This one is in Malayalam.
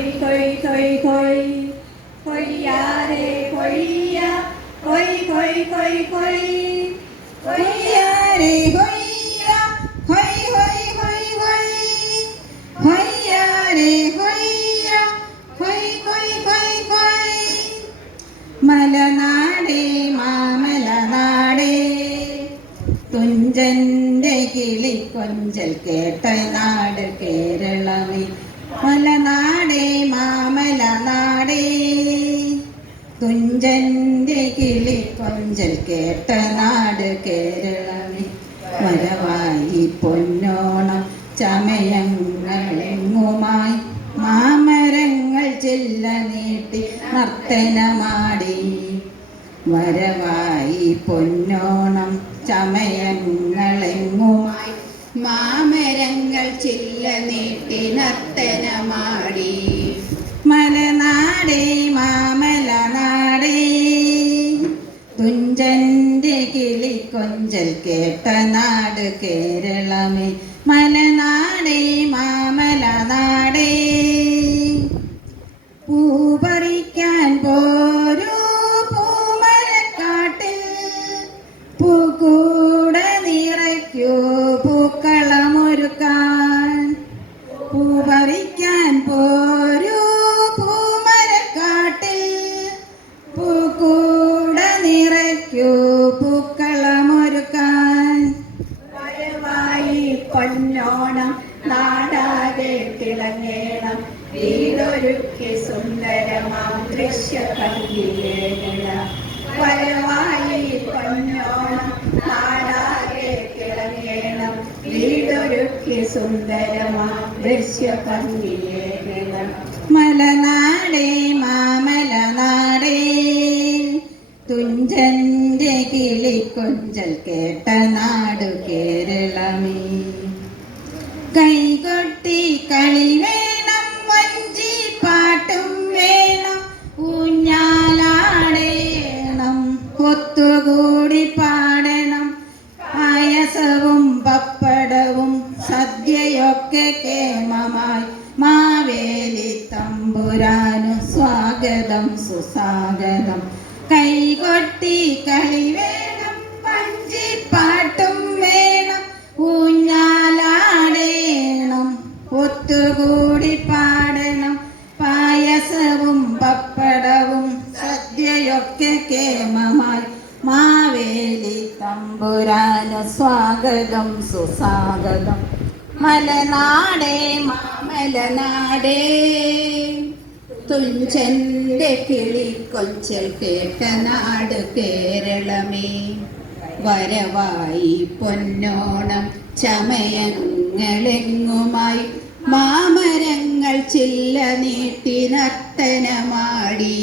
കൊയ് കൊയ് കൊയ് കൊയ്യാരെ കൊയ്യ കൊയ് കൊയ് കൊയ് കൊയ് കൊയ്യാരെ കൊയ്യ കൊയ് കൊയ് കൊയ് കൊയ് കൊയ്യാരെ കൊയ്യ കൊയ് കൊയ് കൊയ് കൊയ് മലനാടേ മാമലനാടേ തുഞ്ചന്റെ കിളിക്കൊഞ്ചൽ കേട്ട നാട് കേരളമേ മലനാടേ മാമലനാടേ തുഞ്ചന്റെ കിളിക്കൊഞ്ചൽ കേട്ട നാട് കേരളമേ വരവായി പൊന്നോണം ചമയങ്ങളെങ്ങുമായി മാമരങ്ങൾ ചില്ല നീട്ടി നർത്തനമാടി വരവായി പൊന്നോണം ചമയങ്ങളെങ്ങുമായി മാമരങ്ങൾ ചില്ല നീട്ടി നർത്തനമാടി മലനാടേ മാമലനാടേ തുഞ്ചന്റെ കിളിക്കൊഞ്ചൽ കേട്ട നാട് കേരളമേ മലനാടേ മാമലനാടേ പൂപറിക്കാൻ പോരൂ പൂമരക്കാട്ടിൽ പൂക്കൂട നിറയ്ക്കൂ പൂക്കളമൊരുക്കാൻ പൂപറിക്കാൻ പോരൂ പൂമരക്കാട്ടിൽ പൂക്കൂട നിറയ്ക്കൂ പൂക്കളമൊരുക്കാൻ വരവായി പൊന്നോണം നാടാകെ തിളങ്ങേണം വീടൊരുക്കി സുന്ദരമാം ദൃശ്യഭംഗിയേണം വരവായി പൊന്നോണം നാടാകെ തിളങ്ങേണം വീടൊരുക്കി സുന്ദരമാം ദൃശ്യഭംഗിയേണം മലനാടേ മാമലനാടേ തുഞ്ചന്റെ കിളിക്കൊഞ്ചൽ കേട്ട നാട് കേരളമേ കൈകൊട്ടി കളി വേണം വഞ്ചി പാട്ടും വേണം ഊഞ്ഞാലാടേണം ഒത്തുകൂടി പാടണം പായസവും പപ്പടവും സദ്യയൊക്കെ കേമമായി മാവേലി തമ്പുരാനു സ്വാഗതം സുസ്വാഗതം കൈകൊട്ടി കളി വേണം വഞ്ചിപ്പാട്ടും വേണം ഊഞ്ഞാലാടേണം ഒത്തുകൂടി പാടണം പായസവും പപ്പടവും സദ്യയൊക്കെ കേമമായി മാവേലി തമ്പുരാനു സ്വാഗതം സുസ്വാഗതം മലനാടേ മാമലനാടേ തുഞ്ചന്റെ കിളിക്കൊഞ്ചൽ കേട്ട നാട് കേരളമേ വരവായി പൊന്നോണം ചമയങ്ങളെങ്ങുമായി മാമരങ്ങൾ ചില്ല നീട്ടി നർത്തനമാടി